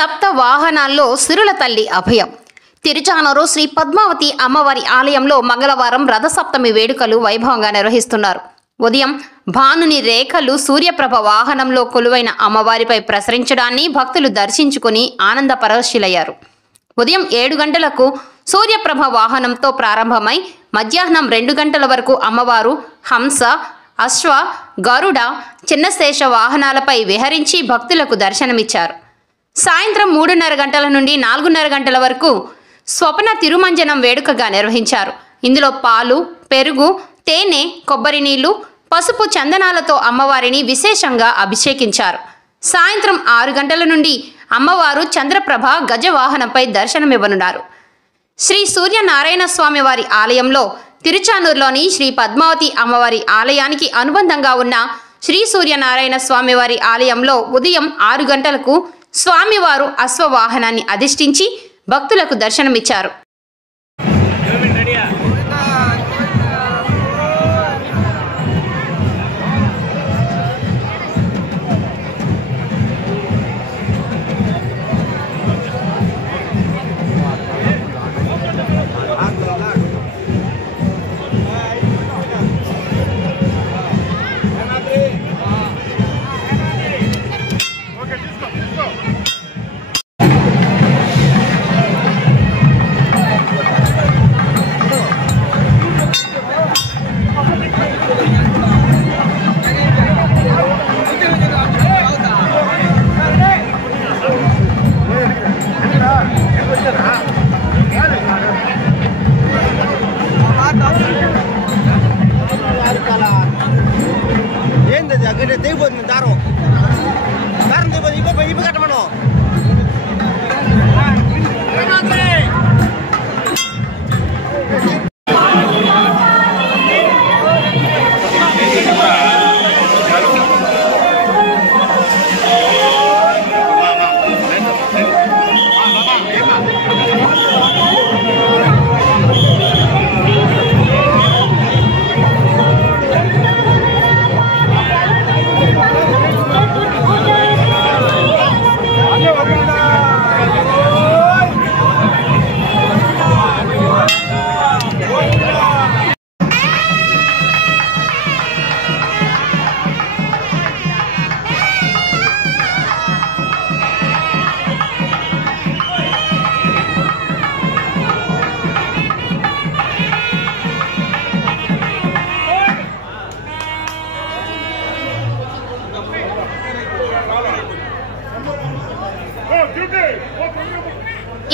సప్త వాహనాల్లో సిరుల తల్లి అభయం. తిరుచానూరు శ్రీ పద్మావతి అమ్మవారి ఆలయంలో మంగళవారం రథసప్తమి వేడుకలు వైభవంగా నిర్వహిస్తున్నారు. ఉదయం భానుని రేఖలు సూర్యప్రభ వాహనంలో కొలువైన అమ్మవారిపై ప్రసరించడాన్ని భక్తులు దర్శించుకుని ఆనందపరవశులయ్యారు. ఉదయం 7 గంటలకు సూర్యప్రభ వాహనంతో ప్రారంభమై మధ్యాహ్నం 2 గంటల వరకు అమ్మవారు హంస, అశ్వ, గరుడ, చిన్నశేష వాహనాలపై విహరించి భక్తులకు దర్శనమిచ్చారు. సాయంత్రం 3:30 గంటల నుండి 4:30 గంటల వరకు స్వప్న తిరుమంజనం వేడుకగా నిర్వహించారు. ఇందులో పాలు, పెరుగు, తేనె, కొబ్బరి నీళ్లు, పసుపు, చందనాలతో అమ్మవారిని విశేషంగా అభిషేకించారు. సాయంత్రం 6 గంటల నుండి అమ్మవారు చంద్రప్రభ గజవాహనంపై దర్శనమివ్వనున్నారు. శ్రీ సూర్యనారాయణ స్వామి వారి ఆలయంలో తిరుచానూరులోని శ్రీ పద్మావతి అమ్మవారి ఆలయానికి అనుబంధంగా ఉన్న శ్రీ సూర్యనారాయణ స్వామి వారి ఆలయంలో ఉదయం 6 గంటలకు స్వామివారు అశ్వవాహనాన్ని అధిష్ఠించి భక్తులకు దర్శనమిచ్చారు. ఏంది తెగిపోతుంది దారం తెగిపోతుంది ఇప్పు కట్టమను.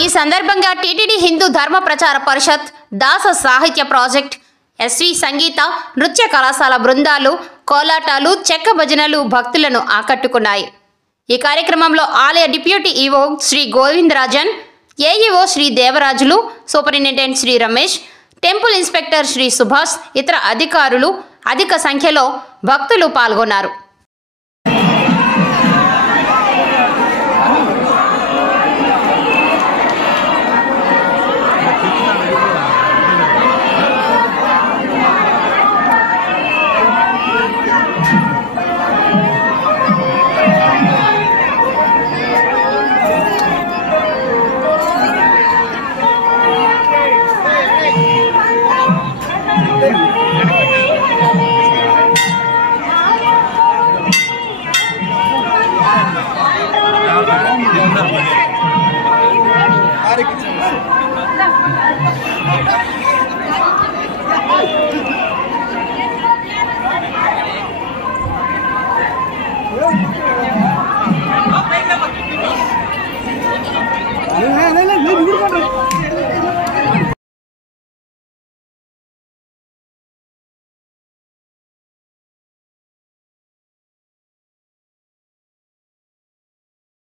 ఈ సందర్భంగా టీటీడీ హిందూ ధర్మ ప్రచార పరిషత్, దాస సాహిత్య ప్రాజెక్ట్, ఎస్వి సంగీత నృత్య కళాశాల బృందాలు, కోలాటాలు, చెక్క భజనలు భక్తులను ఆకట్టుకున్నాయి. ఈ కార్యక్రమంలో ఆలయ deputy EO Shri Govindarajan, AEO Shri Devarajulu, superintendent Shri Ramesh, temple inspector Shri Subhash, ఇతర అధికారులు అధిక సంఖ్యలో భక్తులు పాల్గొన్నారు. Hari